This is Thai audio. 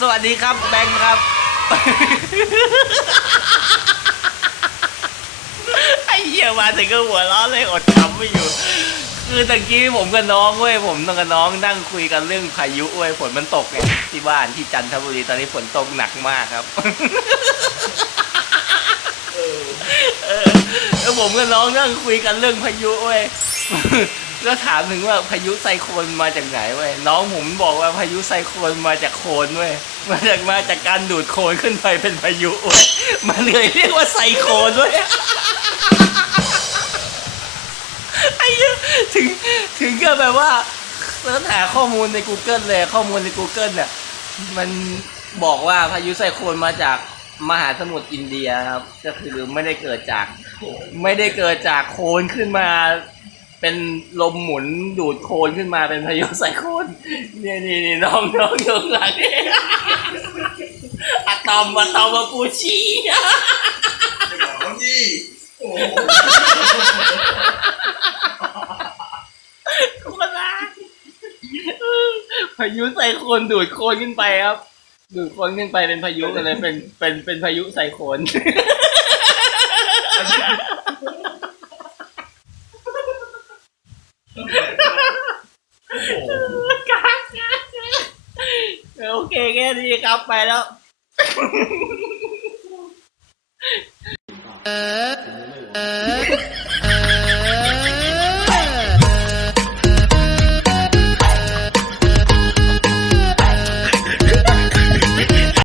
สวัสดีครับแบงค์ครับ ไอ้เหี้ยมาถึงก็หัวเราะเลยอดขำไม่อยู่ คือตะกี้ผมกับน้องเว้ยผมต้องกับน้องนั่งคุยกันเรื่องพายุเว้ยฝนมันตกไงที่บ้านที่จันทบุรีตอนนี้ฝนตกหนักมากครับแล้วผมกับน้องนั่งคุยกันเรื่องพายุเว้ย ก็ถามถึงว่าพายุไซโคลนมาจากไหนเว้ยน้องผมบอกว่าพายุไซโคลนมาจากโคลนเว้ยมาจากมาจากการดูดโคลนขึ้นไปเป็นพายุเว้ยมันเลยเรียกว่าไซโคลนเว้ยไอ้ยถึงถึงก็แบบว่าเสิร์ชหาข้อมูลใน Google เลยข้อมูลใน Google เนี่ยมันบอกว่าพายุไซโคลนมาจากมหาสมุทรอินเดียครับ ก็คือไม่ได้เกิดจาก ไม่ได้เกิดจากโคลนขึ้นมา เป็นลมหมุนดูดโคลนขึ้นมาเป็นพายุไซโคลนนี่นี่นี่น้องน้องอยู่ข้างหลังนี่อะตอมอะตอมมาปูชีจะบอกว่าพี่โอ้โหกูก็ได้พายุไซโคลนดูดโคลนขึ้นไปครับ ดูดโคลนขึ้นไปเป็นพายุกันเลยเป็นเป็นเป็นพายุไซโคลน โอโอเคแค่นี้ครับไปแล้ว เออ เออ